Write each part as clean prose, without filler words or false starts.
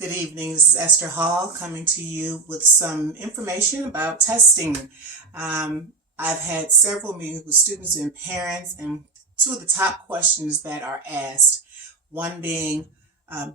Good evening. This is Esther Hall coming to you with some information about testing. I've had several meetings with students and parents, and two of the top questions that are asked, one being,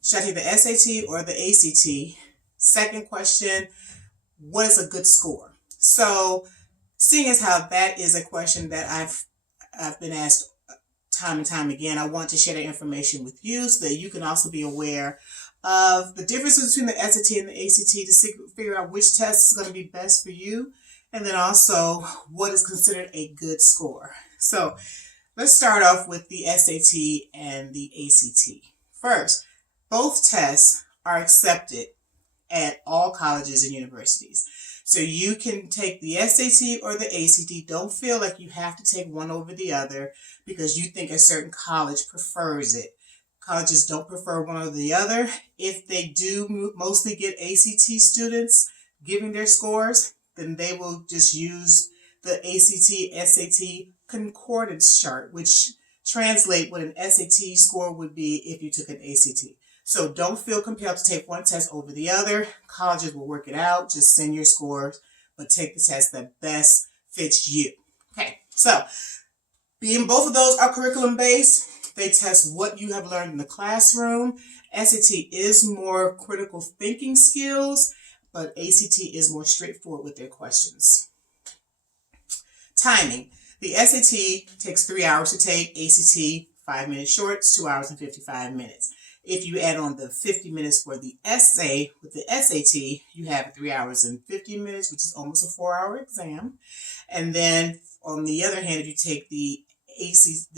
should I take the SAT or the ACT? Second question, what is a good score? So, seeing as how that is a question that I've been asked time and time again, I want to share that information with you so that you can also be aware of the differences between the SAT and the ACT to figure out which test is going to be best for you, and then also what is considered a good score. So let's start off with the SAT and the ACT. First, both tests are accepted at all colleges and universities. So you can take the SAT or the ACT. Don't feel like you have to take one over the other because you think a certain college prefers it. Colleges don't prefer one over the other. If they do mostly get ACT students giving their scores, then they will just use the ACT SAT concordance chart, which translate what an SAT score would be if you took an ACT. So don't feel compelled to take one test over the other. Colleges will work it out. Just send your scores, but take the test that best fits you. Okay, so being both of those are curriculum based, they test what you have learned in the classroom. SAT is more critical thinking skills, but ACT is more straightforward with their questions. Timing. The SAT takes 3 hours to take, ACT 5 minutes short, 2 hours and 55 minutes. If you add on the 50 minutes for the essay with the SAT, you have 3 hours and 50 minutes, which is almost a 4-hour exam. And then on the other hand, if you take the ACT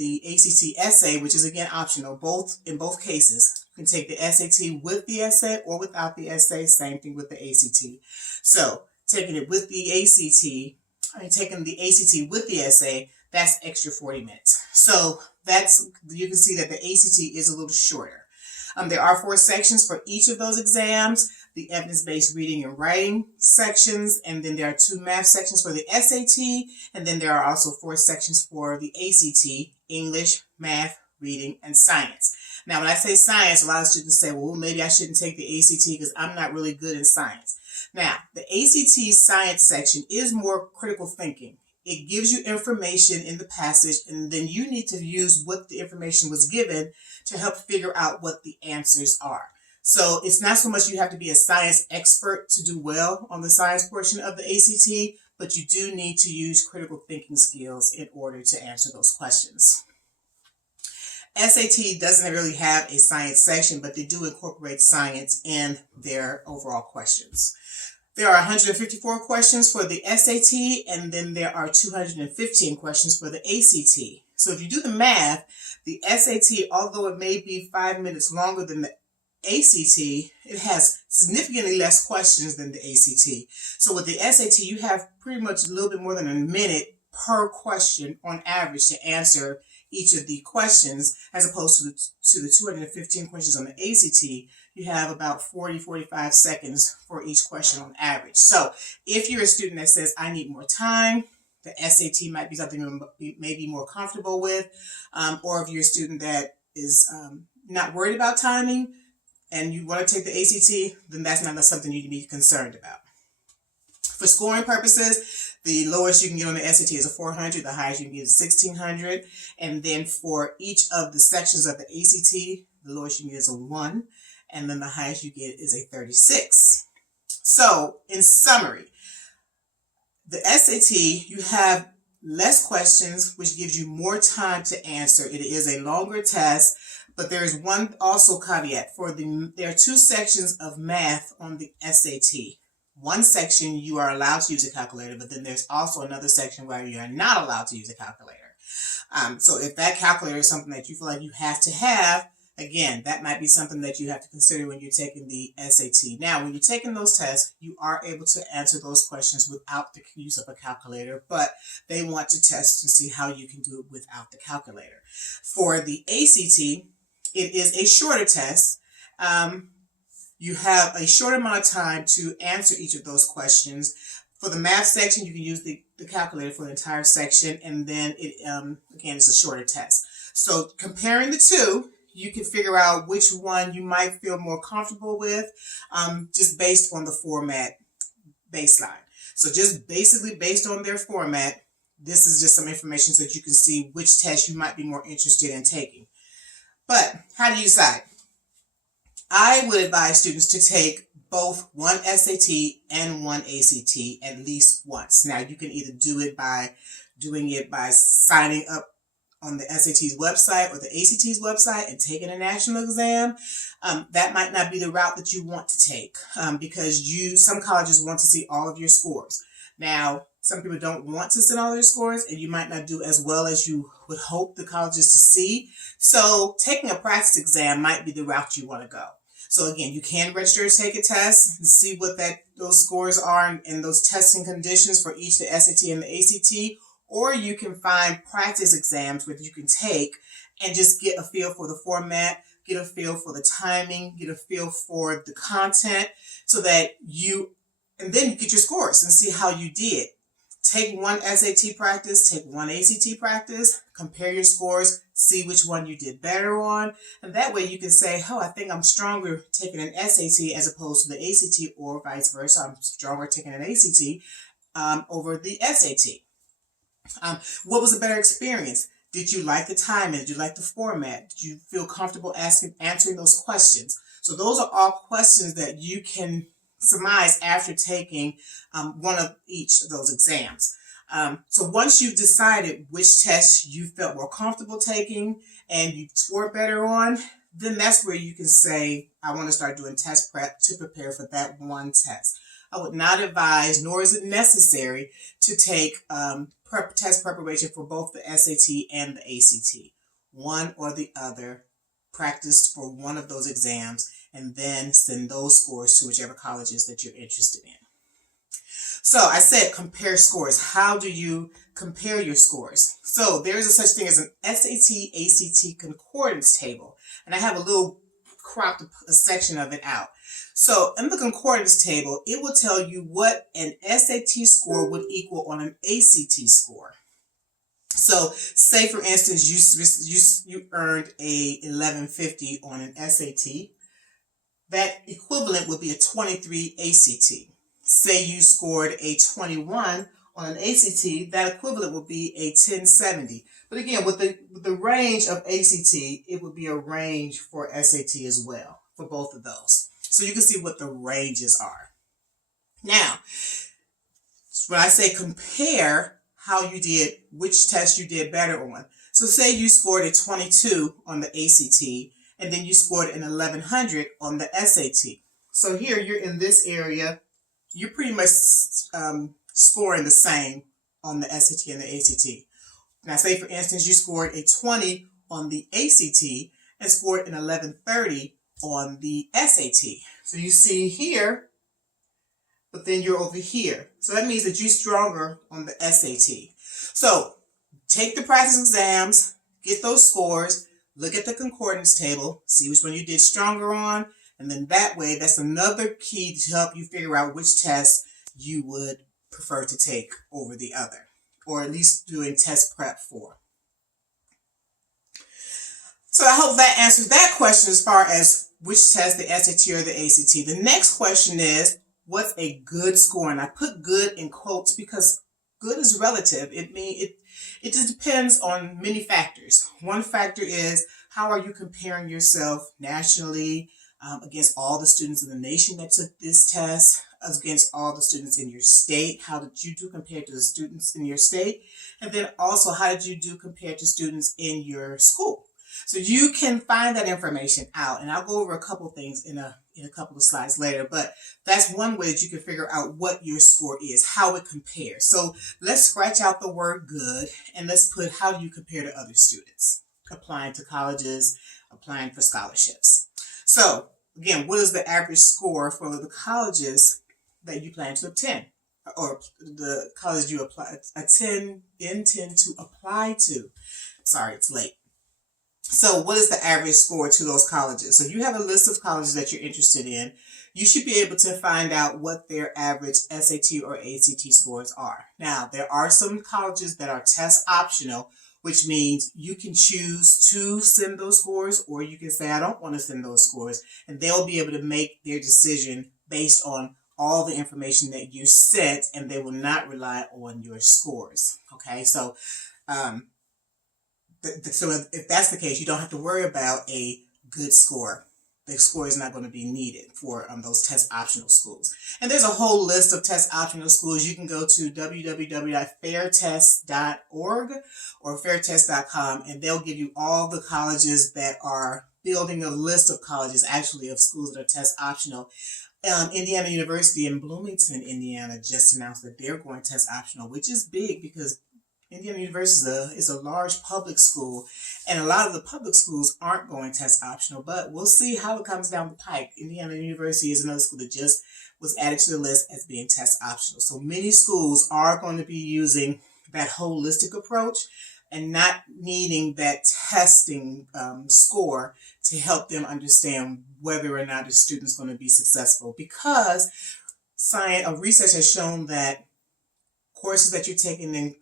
essay, which is again optional, in both cases, you can take the SAT with the essay or without the essay. Same thing with the ACT. So taking it with the taking the ACT with the essay, that's extra 40 minutes. So you can see that the ACT is a little shorter. There are 4 sections for each of those exams, the evidence-based reading and writing sections, and then there are 2 math sections for the SAT, and then there are also 4 sections for the ACT, English, math, reading, and science. Now, when I say science, a lot of students say, well, maybe I shouldn't take the ACT because I'm not really good in science. Now, the ACT science section is more critical thinking. It gives you information in the passage, and then you need to use what the information was given to help figure out what the answers are. So it's not so much you have to be a science expert to do well on the science portion of the ACT, but you do need to use critical thinking skills in order to answer those questions. SAT doesn't really have a science section, but they do incorporate science in their overall questions. There are 154 questions for the SAT, and then there are 215 questions for the ACT. So if you do the math, the SAT, although it may be 5 minutes longer than the ACT, it has significantly less questions than the ACT. So with the SAT, you have pretty much a little bit more than a minute per question on average to answer each of the questions, as opposed to the 215 questions on the ACT, you have about 45 seconds for each question on average. So if you're a student that says, I need more time, the SAT might be something you may be more comfortable with, or if you're a student that is not worried about timing and you want to take the ACT, then that's not something you need to be concerned about. For scoring purposes, the lowest you can get on the SAT is a 400, the highest you can get is 1600. And then for each of the sections of the ACT, the lowest you can get is a 1, and then the highest you get is a 36. So, in summary, the SAT, you have less questions, which gives you more time to answer. It is a longer test, but there is one also caveat. There are 2 sections of math on the SAT. One section you are allowed to use a calculator, but then there's also another section where you are not allowed to use a calculator. So if that calculator is something that you feel like you have to have, again, that might be something that you have to consider when you're taking the SAT. Now, when you're taking those tests, you are able to answer those questions without the use of a calculator, but they want to test to see how you can do it without the calculator. For the ACT, it is a shorter test. You have a short amount of time to answer each of those questions. For the math section, you can use the calculator for the entire section, and then it again, it's a shorter test. So comparing the two, you can figure out which one you might feel more comfortable with, just based on the format baseline. So just basically based on their format, this is just some information so that you can see which test you might be more interested in taking. But how do you decide? I would advise students to take both one SAT and one ACT at least once. Now, you can either do it by doing it by signing up on the SAT's website or the ACT's website and taking a national exam. That might not be the route that you want to take, because some colleges want to see all of your scores. Now, some people don't want to send all their scores, and you might not do as well as you would hope the colleges to see. So taking a practice exam might be the route you want to go. So again, you can register to take a test and see what those scores are and those testing conditions for each, the SAT and the ACT, or you can find practice exams where you can take and just get a feel for the format, get a feel for the timing, get a feel for the content, so that and then get your scores and see how you did. Take one SAT practice, take one ACT practice, compare your scores, see which one you did better on. And that way you can say, oh, I think I'm stronger taking an SAT as opposed to the ACT, or vice versa. I'm stronger taking an ACT over the SAT. What was a better experience? Did you like the timing? Did you like the format? Did you feel comfortable answering those questions? So those are all questions that you can surmise after taking one of each of those exams. So once you've decided which test you felt more comfortable taking and you scored better on, then that's where you can say, I want to start doing test prep to prepare for that one test. I would not advise, nor is it necessary, to take test preparation for both the SAT and the ACT. One or the other, practice for one of those exams, and then send those scores to whichever colleges that you're interested in. So I said compare scores. How do you compare your scores? So there is a such thing as an SAT ACT concordance table, and I have a little cropped a section of it out. So in the concordance table, it will tell you what an SAT score would equal on an ACT score. So say for instance you earned a 1150 on an SAT. That equivalent would be a 23 ACT. Say you scored a 21 on an ACT, that equivalent would be a 1070. But again, with the range of ACT, it would be a range for SAT as well, for both of those. So you can see what the ranges are. Now, when I say compare how you did, which test you did better on. So say you scored a 22 on the ACT, and then you scored an 1100 on the SAT. So here you're in this area, you're pretty much scoring the same on the SAT and the ACT. Now say for instance you scored a 20 on the ACT and scored an 1130 on the SAT. So you see here, but then you're over here. So that means that you're stronger on the SAT. So take the practice exams, get those scores, look at the concordance table, see which one you did stronger on, and then that way, that's another key to help you figure out which test you would prefer to take over the other, or at least doing test prep for. So I hope that answers that question as far as which test, the SAT or the ACT. The next question is, what's a good score? And I put good in quotes because good is relative. It just depends on many factors. One factor is, how are you comparing yourself nationally against all the students in the nation that took this test, against all the students in your state? How did you do compared to the students in your state? And then also, how did you do compared to students in your school? So you can find that information out, and I'll go over a couple things in a couple of slides later, but that's one way that you can figure out what your score is, how it compares. So let's scratch out the word good, and let's put, how do you compare to other students applying to colleges, applying for scholarships? So again, what is the average score for the colleges that you plan to attend, or the college you intend to apply to? Sorry, it's late. So what is the average score to those colleges? So if you have a list of colleges that you're interested in, you should be able to find out what their average SAT or ACT scores are. Now, there are some colleges that are test optional, which means you can choose to send those scores, or you can say, I don't want to send those scores, and they'll be able to make their decision based on all the information that you sent, and they will not rely on your scores. Okay, so so if that's the case, you don't have to worry about a good score. The score is not going to be needed for those test optional schools. And there's a whole list of test optional schools. You can go to www.fairtest.org or fairtest.com, and they'll give you all the colleges that are building a list of colleges, actually, of schools that are test optional. Indiana University in Bloomington, Indiana, just announced that they're going test optional, which is big because Indiana University is a large public school, and a lot of the public schools aren't going test optional, but we'll see how it comes down the pike. Indiana University is another school that just was added to the list as being test optional. So many schools are going to be using that holistic approach and not needing that testing score to help them understand whether or not a student's going to be successful, because research has shown that courses that you're taking in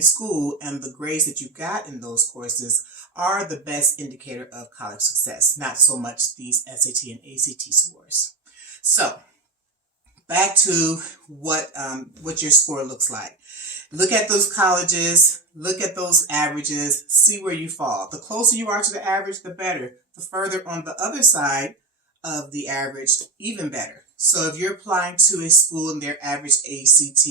school, and the grades that you got in those courses are the best indicator of college success, not so much these SAT and ACT scores. So back to what your score looks like. Look at those colleges, look at those averages, see where you fall. The closer you are to the average, the better. The further on the other side of the average, even better. So if you're applying to a school and their average ACT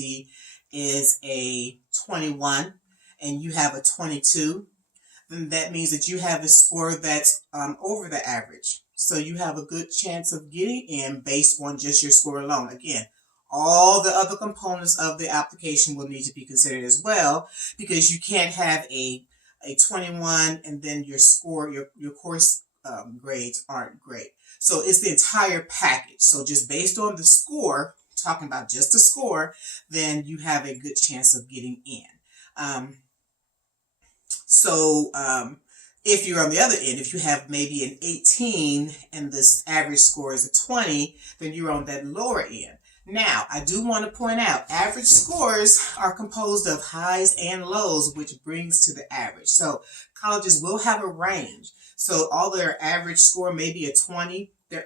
is a 21 and you have a 22, then that means that you have a score that's over the average. So you have a good chance of getting in based on just your score alone. Again, all the other components of the application will need to be considered as well, because you can't have a 21 and then your score, your course grades aren't great. So it's the entire package. So just based on the score, talking about just the score, then you have a good chance of getting in. If you're on the other end, if you have maybe an 18 and this average score is a 20, then you're on that lower end. Now, I do want to point out, average scores are composed of highs and lows, which brings to the average. So colleges will have a range. So all their average score may be a 20. Their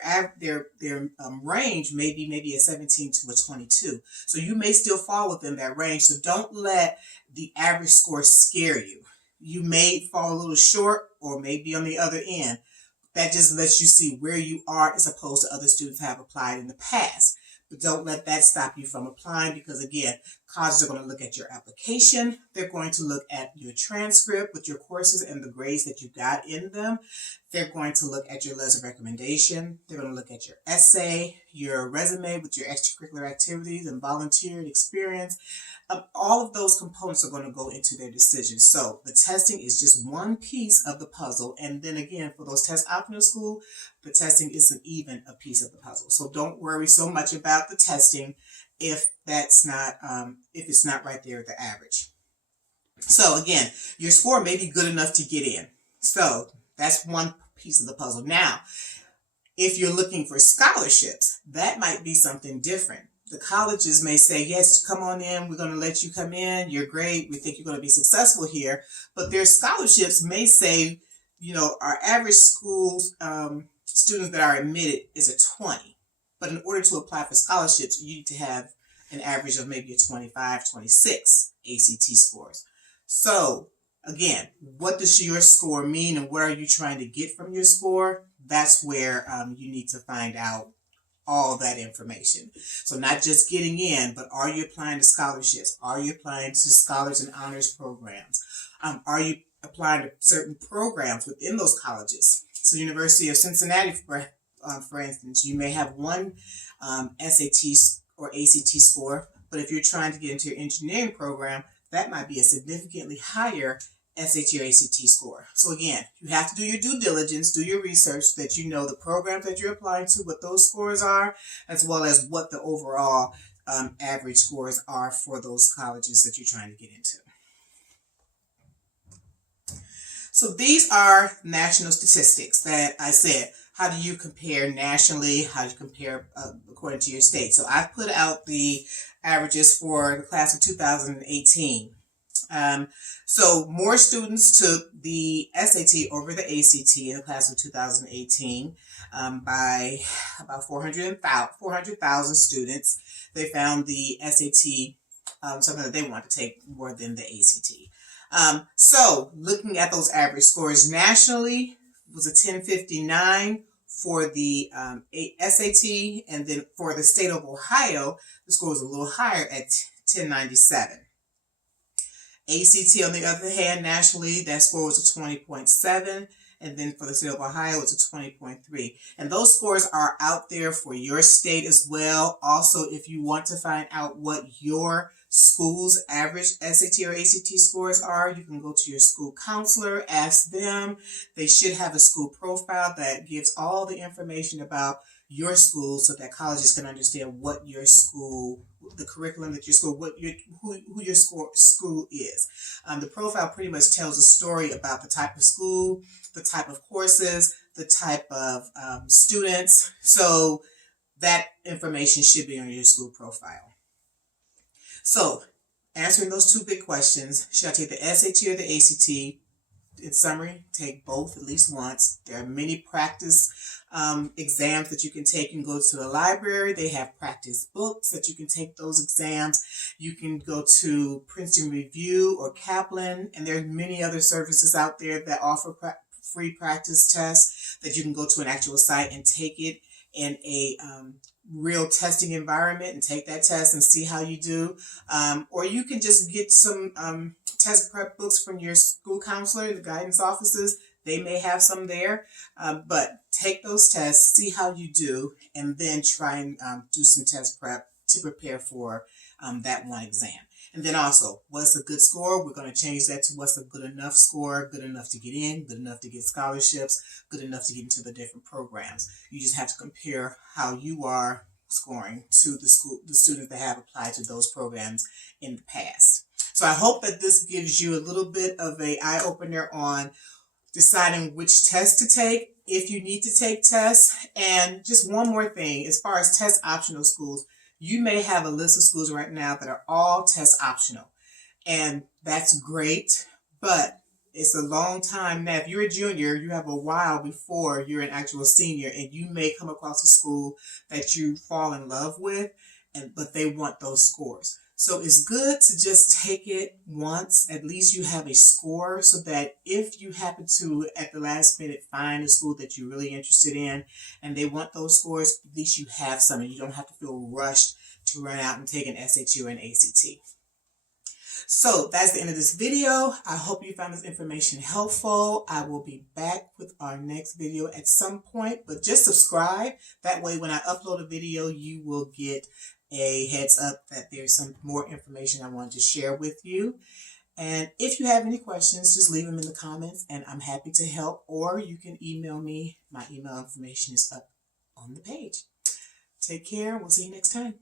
range may be maybe a 17 to a 22. So you may still fall within that range. So don't let the average score scare you. You may fall a little short or maybe on the other end. That just lets you see where you are as opposed to other students have applied in the past. But don't let that stop you from applying, because again, colleges are going to look at your application. They're going to look at your transcript with your courses and the grades that you got in them. They're going to look at your letter of recommendation. They're going to look at your essay, your resume with your extracurricular activities and volunteer experience. All of those components are going to go into their decision. So the testing is just one piece of the puzzle. And then again, for those test optional school, the testing isn't even a piece of the puzzle. So don't worry so much about the testing if it's not right there at the average. So again, your score may be good enough to get in. So that's one piece of the puzzle. Now, if you're looking for scholarships, that might be something different. The colleges may say, yes, come on in. We're going to let you come in. You're great. We think you're going to be successful here. But their scholarships may say, our average schools, students that are admitted is a 20. But in order to apply for scholarships, you need to have an average of maybe a 25, 26 ACT scores. So again, what does your score mean and what are you trying to get from your score? That's where you need to find out all that information. So not just getting in, but are you applying to scholarships? Are you applying to scholars and honors programs? Are you applying to certain programs within those colleges? So University of Cincinnati, for instance, you may have one SAT or ACT score, but if you're trying to get into your engineering program, that might be a significantly higher SAT or ACT score. So again, you have to do your due diligence, do your research so that you know the programs that you're applying to, what those scores are, as well as what the overall average scores are for those colleges that you're trying to get into. So these are national statistics that I said. How do you compare nationally? How do you compare according to your state? So I've put out the averages for the class of 2018. So more students took the SAT over the ACT in the class of 2018 by about 400,000 students. They found the SAT something that they want to take more than the ACT. So looking at those average scores nationally, was a 1059 for the SAT, and then for the state of Ohio, the score was a little higher at 1097. ACT, on the other hand, nationally, that score was a 20.7, and then for the state of Ohio, it's a 20.3. And those scores are out there for your state as well. Also, if you want to find out what your school's average SAT or ACT scores are, you can go to your school counselor, ask them. They should have a school profile that gives all the information about your school so that colleges can understand what your school, the curriculum that your school, who your school is. The profile pretty much tells a story about the type of school, the type of courses, the type of students. So that information should be on your school profile. So answering those two big questions, should I take the SAT or the ACT? In summary, take both at least once. There are many practice exams that you can take. You can go to the library. They have practice books that you can take those exams. You can go to Princeton Review or Kaplan, and there are many other services out there that offer free practice tests that you can go to an actual site and take it in a real testing environment and take that test and see how you do. Or you can just get some test prep books from your school counselor, the guidance offices. They may have some there, but take those tests, see how you do, and then try and do some test prep to prepare for that one exam. And then also, what's a good score? We're going to change that to what's a good enough score, good enough to get in, good enough to get scholarships, good enough to get into the different programs. You just have to compare how you are scoring to the students that have applied to those programs in the past. So I hope that this gives you a little bit of an eye-opener on deciding which test to take, if you need to take tests. And just one more thing, as far as test optional schools, you may have a list of schools right now that are all test optional. And that's great, but it's a long time now. If you're a junior, you have a while before you're an actual senior, and you may come across a school that you fall in love with, but they want those scores. So it's good to just take it once. At least you have a score, so that if you happen to, at the last minute, find a school that you're really interested in and they want those scores, at least you have some and you don't have to feel rushed to run out and take an SAT or an ACT. So that's the end of this video. I hope you found this information helpful. I will be back with our next video at some point, but just subscribe. That way when I upload a video, you will get a heads up that there's some more information I wanted to share with you. And if you have any questions, just leave them in the comments and I'm happy to help, or you can email me. My email information is up on the page. Take care. We'll see you next time.